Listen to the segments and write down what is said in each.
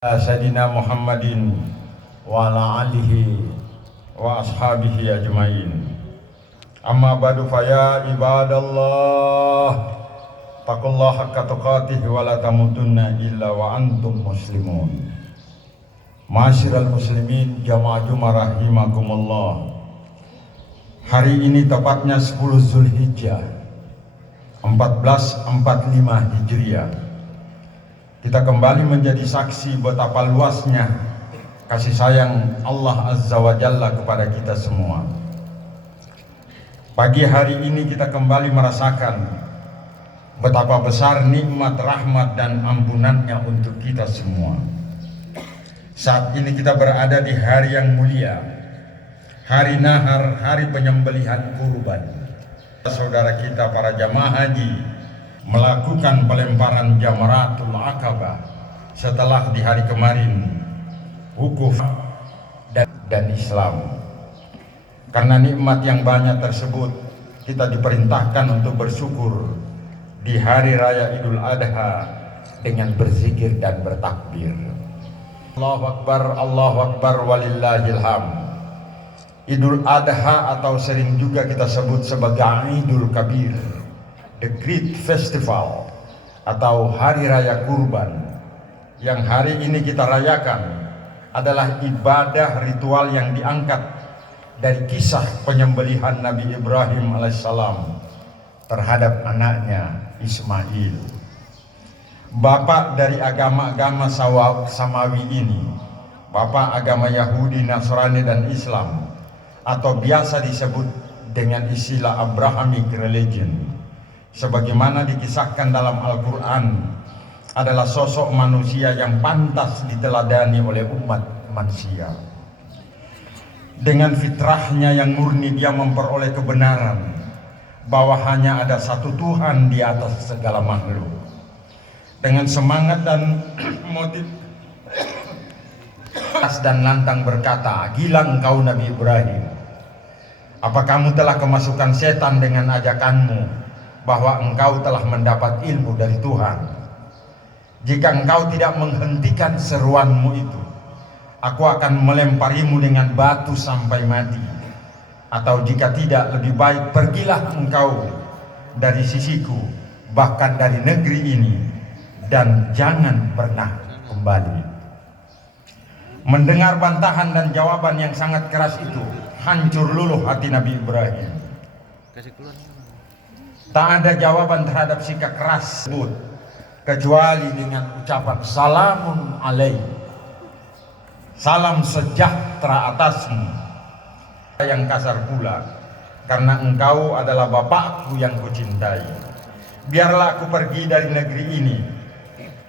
Sayyidina Muhammadin wa ala alihi wa ashabihi ajmain. Amma ba'du fa ya ibadallah taqullaha haqqa tuqatih wa la tamutunna illa wa antum muslimun. Ma'asyiral muslimin jamaah Jumat rahimakumullah. Hari ini tepatnya 10 Zulhijjah 1445 Hijriah. Kita kembali menjadi saksi betapa luasnya kasih sayang Allah Azza wa Jalla kepada kita semua. Pagi hari ini kita kembali merasakan betapa besar nikmat, rahmat dan ampunannya untuk kita semua. Saat ini kita berada di hari yang mulia, hari nahar, hari penyembelihan kurban. Saudara kita para jamaah haji melakukan pelemparan jamaratul akabah setelah di hari kemarin wukuf dan Islam. Karena nikmat yang banyak tersebut, kita diperintahkan untuk bersyukur di hari raya Idul Adha dengan berzikir dan bertakbir. Allahu Akbar walillahil hamd. Idul Adha atau sering juga kita sebut sebagai Idul Kabir, The Great Festival atau Hari Raya Kurban, yang hari ini kita rayakan adalah ibadah ritual yang diangkat dari kisah penyembelihan Nabi Ibrahim alaihissalam terhadap anaknya Ismail. Bapak dari agama-agama Samawi ini, bapak agama Yahudi, Nasrani dan Islam, atau biasa disebut dengan istilah Abrahamic Religion, sebagaimana dikisahkan dalam Al-Quran, adalah sosok manusia yang pantas diteladani oleh umat manusia. Dengan fitrahnya yang murni, dia memperoleh kebenaran bahwa hanya ada satu Tuhan di atas segala makhluk. Dengan semangat dan motif dan lantang berkata, "Gila engkau Nabi Ibrahim, apa kamu telah kemasukan setan dengan ajakanmu bahwa engkau telah mendapat ilmu dari Tuhan? Jika engkau tidak menghentikan seruanmu itu, aku akan melemparimu dengan batu sampai mati. Atau jika tidak, lebih baik pergilah engkau dari sisiku, bahkan dari negeri ini, dan jangan pernah kembali." Mendengar bantahan dan jawaban yang sangat keras itu, hancur luluh hati Nabi Ibrahim. Tak ada jawaban terhadap sikap keras tersebut kecuali dengan ucapan salamun alaik, salam sejahtera atasmu. Yang kasar pula, karena engkau adalah bapakku yang kucintai. Biarlah aku pergi dari negeri ini,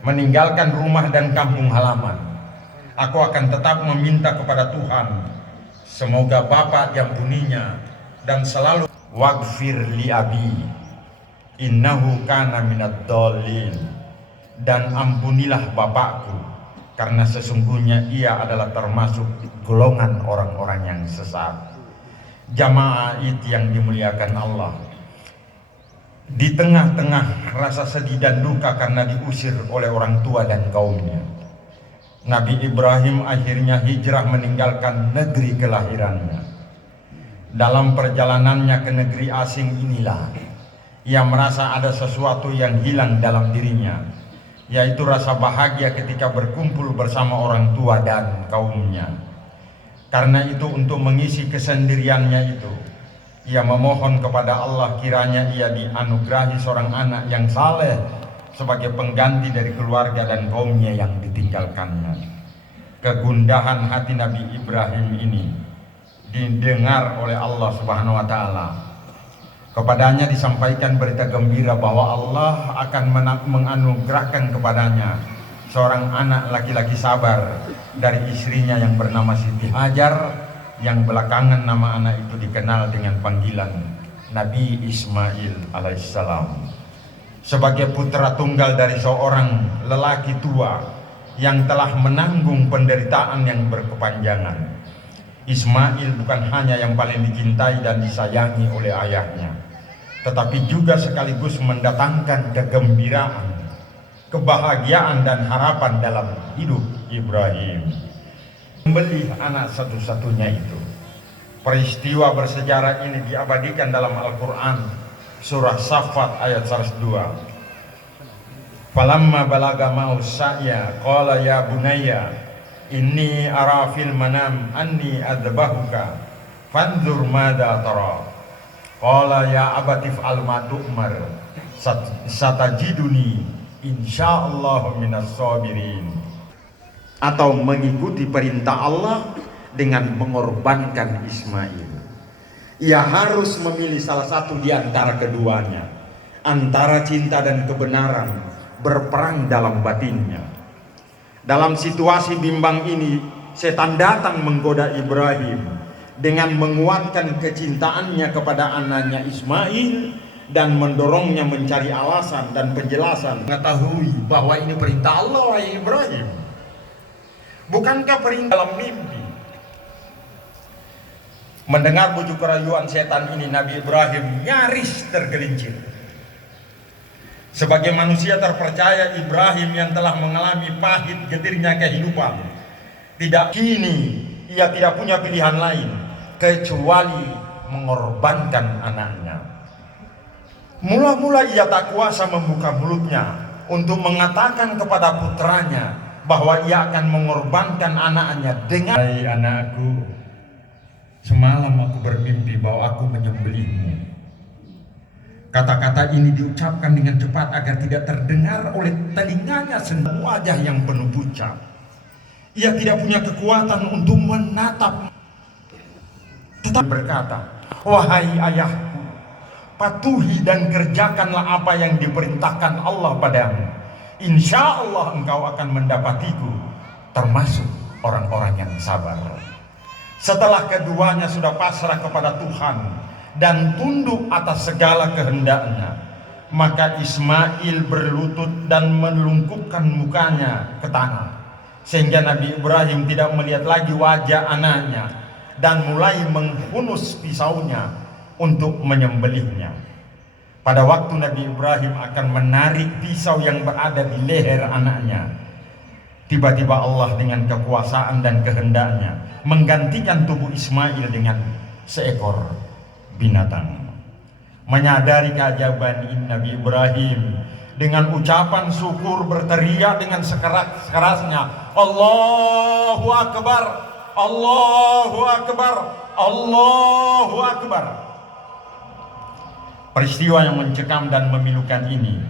meninggalkan rumah dan kampung halaman. Aku akan tetap meminta kepada Tuhan, semoga bapak diampuninya dan selalu waghfir li abi innahu kana minad dhalin, dan ampunilah bapakku karena sesungguhnya ia adalah termasuk golongan orang-orang yang sesat. Jamaah itu yang dimuliakan Allah, di tengah-tengah rasa sedih dan duka karena diusir oleh orang tua dan kaumnya, Nabi Ibrahim akhirnya hijrah meninggalkan negeri kelahirannya. Dalam perjalanannya ke negeri asing inilah ia merasa ada sesuatu yang hilang dalam dirinya, yaitu rasa bahagia ketika berkumpul bersama orang tua dan kaumnya. Karena itu, untuk mengisi kesendiriannya itu, ia memohon kepada Allah kiranya ia dianugerahi seorang anak yang saleh sebagai pengganti dari keluarga dan kaumnya yang ditinggalkannya. Kegundahan hati Nabi Ibrahim ini didengar oleh Allah Subhanahu wa taala. Kepadanya disampaikan berita gembira bahwa Allah akan menganugerahkan kepadanya seorang anak laki-laki sabar dari istrinya yang bernama Siti Hajar, yang belakangan nama anak itu dikenal dengan panggilan Nabi Ismail alaihissalam. Sebagai putra tunggal dari seorang lelaki tua yang telah menanggung penderitaan yang berkepanjangan, Ismail bukan hanya yang paling dicintai dan disayangi oleh ayahnya, tetapi juga sekaligus mendatangkan kegembiraan kebahagiaan dan harapan dalam hidup Ibrahim. Membeli anak satu-satunya itu. Peristiwa bersejarah ini diabadikan dalam Al-Quran surah Saffat ayat 102. Falamma balaga ma'us sa'ya qala ya bunayya inni ara fil manam anni adzbahuka fanzur madza tara qala ya abatif al ma tu'mar satajiduni insyaallah minas sabirin. Atau mengikuti perintah Allah dengan mengorbankan Ismail. Ia harus memilih salah satu di antara keduanya, antara cinta dan kebenaran berperang dalam batinnya. Dalam situasi bimbang ini, setan datang menggoda Ibrahim dengan menguatkan kecintaannya kepada anaknya Ismail dan mendorongnya mencari alasan dan penjelasan. Mengetahui bahwa ini perintah Allah, wahai Ibrahim. Bukankah perintah dalam mimpi? Mendengar bujuk rayuan setan ini, Nabi Ibrahim nyaris tergelincir. Sebagai manusia terpercaya, Ibrahim yang telah mengalami pahit getirnya kehidupan, kini ia tidak punya pilihan lain kecuali mengorbankan anaknya. Mula-mula ia tak kuasa membuka mulutnya untuk mengatakan kepada putranya bahwa ia akan mengorbankan anaknya dengan, "Hai anakku, semalam aku bermimpi bahwa aku menyembelihmu." Kata-kata ini diucapkan dengan cepat agar tidak terdengar oleh telinganya sendiri. Wajah yang penuh pucat. Ia tidak punya kekuatan untuk menatap. Tetap berkata, "Wahai ayahku, patuhi dan kerjakanlah apa yang diperintahkan Allah padamu. Insya Allah engkau akan mendapatiku termasuk orang-orang yang sabar." Setelah keduanya sudah pasrah kepada Tuhan dan tunduk atas segala kehendaknya, maka Ismail berlutut dan menelungkupkan mukanya ke tanah, sehingga Nabi Ibrahim tidak melihat lagi wajah anaknya dan mulai menghunus pisaunya untuk menyembelihnya. Pada waktu Nabi Ibrahim akan menarik pisau yang berada di leher anaknya, tiba-tiba Allah dengan kekuasaan dan kehendaknya menggantikan tubuh Ismail dengan seekor binatang. Menyadari keajaiban ini, Nabi Ibrahim dengan ucapan syukur berteriak dengan sekeras-kerasnya, "Allahu Akbar, Allahu Akbar, Allahu Akbar." Peristiwa yang mencekam dan memilukan ini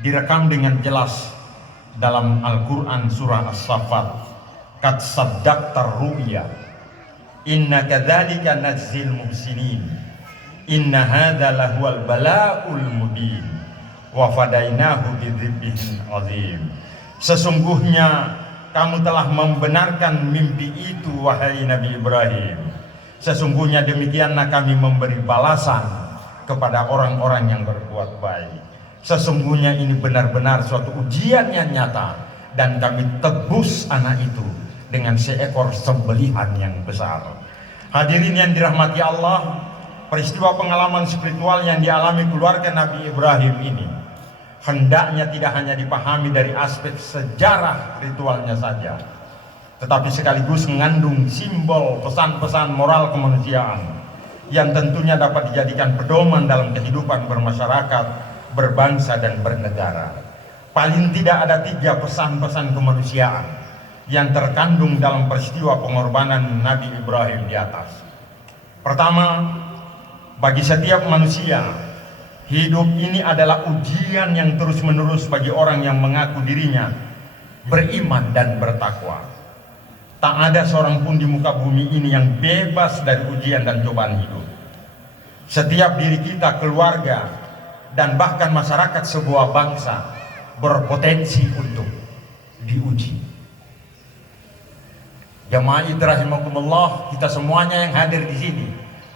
direkam dengan jelas dalam Al-Quran surah As-Saffat. "Qad saddaqtar ru'ya, inna kadzalika najzil muhsinin, inna hadza lahuwal bala'ul mubin, wa fadainahu bidzibhin azim." Sesungguhnya kamu telah membenarkan mimpi itu, wahai Nabi Ibrahim. Sesungguhnya demikianlah kami memberi balasan kepada orang-orang yang berbuat baik. Sesungguhnya ini benar-benar suatu ujian yang nyata, dan kami tebus anak itu dengan seekor sembelihan yang besar. Hadirin yang dirahmati Allah, peristiwa pengalaman spiritual yang dialami keluarga Nabi Ibrahim ini hendaknya tidak hanya dipahami dari aspek sejarah ritualnya saja, tetapi sekaligus mengandung simbol pesan-pesan moral kemanusiaan yang tentunya dapat dijadikan pedoman dalam kehidupan bermasyarakat, berbangsa dan bernegara. Paling tidak ada 3 pesan-pesan kemanusiaan yang terkandung dalam peristiwa pengorbanan Nabi Ibrahim di atas. Pertama, bagi setiap manusia, hidup ini adalah ujian yang terus-menerus bagi orang yang mengaku dirinya beriman dan bertakwa. Tak ada seorang pun di muka bumi ini yang bebas dari ujian dan cobaan hidup. Setiap diri kita, keluarga, dan bahkan masyarakat sebuah bangsa berpotensi untuk diuji. Jamaah rahimakumullah, kita semuanya yang hadir di sini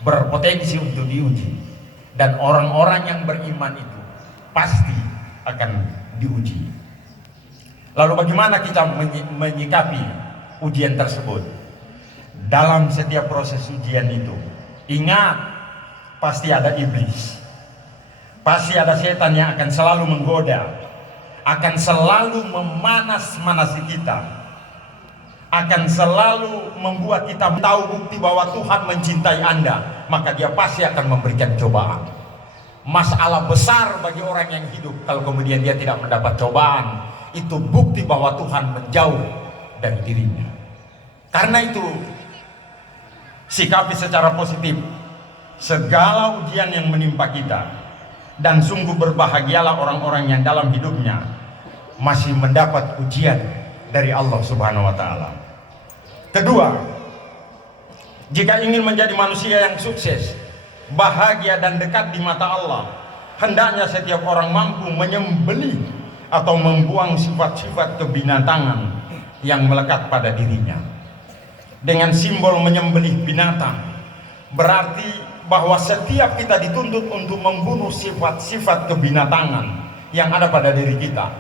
berpotensi untuk diuji, dan orang-orang yang beriman itu pasti akan diuji. Lalu bagaimana kita menyikapi ujian tersebut? Dalam setiap proses ujian itu, ingat, pasti ada iblis, pasti ada setan yang akan selalu menggoda akan selalu memanas-manasi kita, akan selalu membuat kita tahu bukti bahwa Tuhan mencintai Anda, maka dia pasti akan memberikan cobaan. Masalah besar bagi orang yang hidup kalau kemudian dia tidak mendapat cobaan, itu bukti bahwa Tuhan menjauh dari dirinya. Karena itu, sikapi secara positif segala ujian yang menimpa kita, dan sungguh berbahagialah orang-orang yang dalam hidupnya masih mendapat ujian dari Allah Subhanahu wa Ta'ala. Kedua, jika ingin menjadi manusia yang sukses, bahagia dan dekat di mata Allah, hendaknya setiap orang mampu menyembelih atau membuang sifat-sifat kebinatangan yang melekat pada dirinya. Dengan simbol menyembelih binatang, berarti bahwa setiap kita dituntut untuk membunuh sifat-sifat kebinatangan yang ada pada diri kita,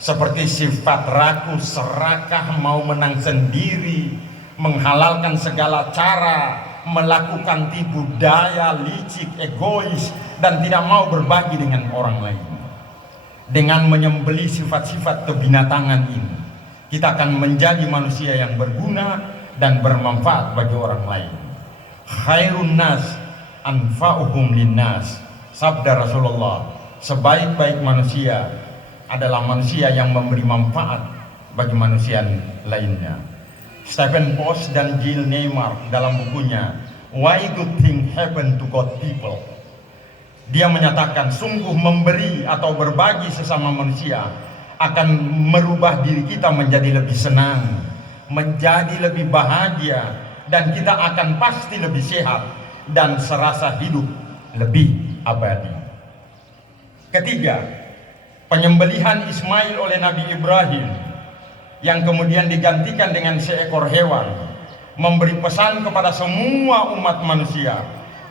seperti sifat rakus, serakah, mau menang sendiri, menghalalkan segala cara, melakukan tipu daya, licik, egois, dan tidak mau berbagi dengan orang lain. Dengan menyembelih sifat-sifat kebinatangan ini, kita akan menjadi manusia yang berguna dan bermanfaat bagi orang lain. Khairun nas anfa'uhum linnas, sabda Rasulullah, sebaik-baik manusia adalah manusia yang memberi manfaat bagi manusia lainnya. Stephen Post dan Jill Neymar dalam bukunya Why Good Things Happen to God People, dia menyatakan sungguh memberi atau berbagi sesama manusia akan merubah diri kita menjadi lebih senang, menjadi lebih bahagia, dan kita akan pasti lebih sehat dan serasa hidup lebih abadi. Ketiga, penyembelihan Ismail oleh Nabi Ibrahim yang kemudian digantikan dengan seekor hewan memberi pesan kepada semua umat manusia,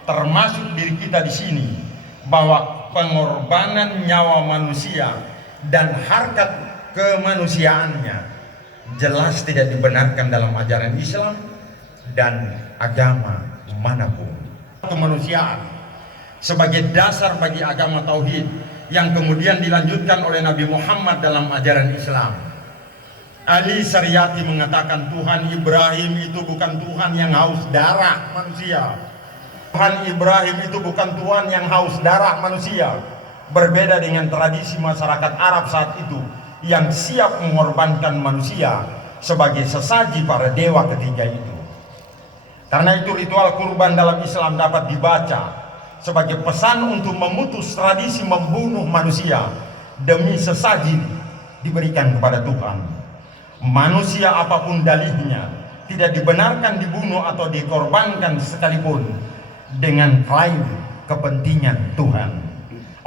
termasuk diri kita di sini, bahwa pengorbanan nyawa manusia dan harkat kemanusiaannya jelas tidak dibenarkan dalam ajaran Islam dan agama manapun. Kemanusiaan sebagai dasar bagi agama tauhid yang kemudian dilanjutkan oleh Nabi Muhammad dalam ajaran Islam. Ali Saryati mengatakan Tuhan Ibrahim itu bukan Tuhan yang haus darah manusia. Tuhan Ibrahim itu bukan Tuhan yang haus darah manusia. Berbeda dengan tradisi masyarakat Arab saat itu yang siap mengorbankan manusia sebagai sesaji para dewa ketiga itu. Karena itu ritual kurban dalam Islam dapat dibaca sebagai pesan untuk memutus tradisi membunuh manusia demi sesaji diberikan kepada Tuhan. Manusia apapun dalihnya tidak dibenarkan dibunuh atau dikorbankan sekalipun dengan klaim kepentingan Tuhan.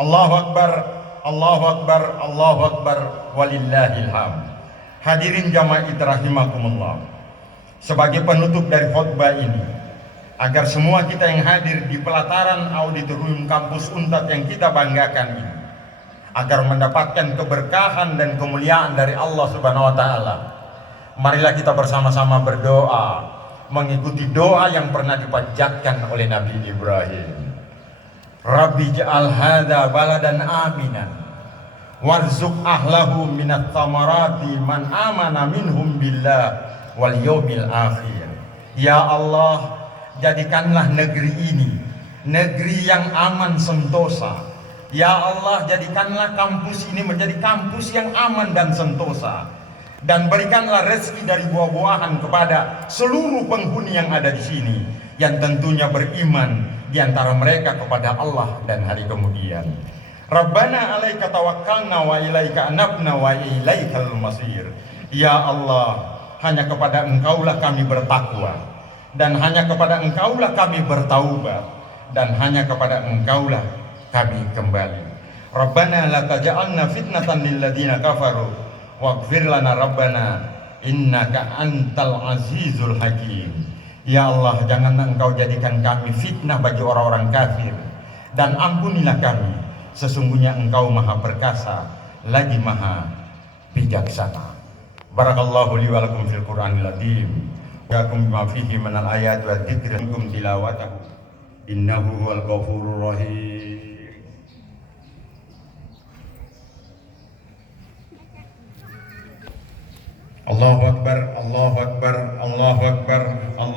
Allahu Akbar, Allahu Akbar, Allahu Akbar, walillahil hamd. Hadirin jamaah rahimakumullah. Sebagai penutup dari khutbah ini, agar semua kita yang hadir di pelataran auditorium kampus Unpad yang kita banggakan ini, agar mendapatkan keberkahan dan kemuliaan dari Allah Subhanahu wa Ta'ala, marilah kita bersama-sama berdoa mengikuti doa yang pernah dipanjatkan oleh Nabi Ibrahim. Rabbi ja'al hadza baladan aminan warzuq ahlahu minat thamarati man amana minhum billah wal yaumil akhir. Ya Allah, jadikanlah negeri ini negeri yang aman sentosa. Ya Allah, jadikanlah kampus ini menjadi kampus yang aman dan sentosa, dan berikanlah rezeki dari buah-buahan kepada seluruh penghuni yang ada di sini, yang tentunya beriman di antara mereka kepada Allah dan hari kemudian. Rabbana alaika tawakkalna wa ilaika anabna wa ilaikal masir. Ya Allah, hanya kepada Engkaulah kami bertakwa, dan hanya kepada Engkaulah kami bertaubat, dan hanya kepada Engkaulah kami kembali. Rabbana la taj'alna fitnatan lil ladzina kafaru waghfir lana rabbana innaka antal azizul hakim. Ya Allah, janganlah Engkau jadikan kami fitnah bagi orang-orang kafir, dan ampunilah kami, sesungguhnya Engkau maha perkasa lagi maha bijaksana. Barakallahu li wa lakum fil Qur'anil azim wa yakum bima fihi minal ayati wa dzikri minkum tilawatahu innahu huwal ghafurur rahim. Allahu Akbar, Allahu Akbar, Allahu Akbar, Allah.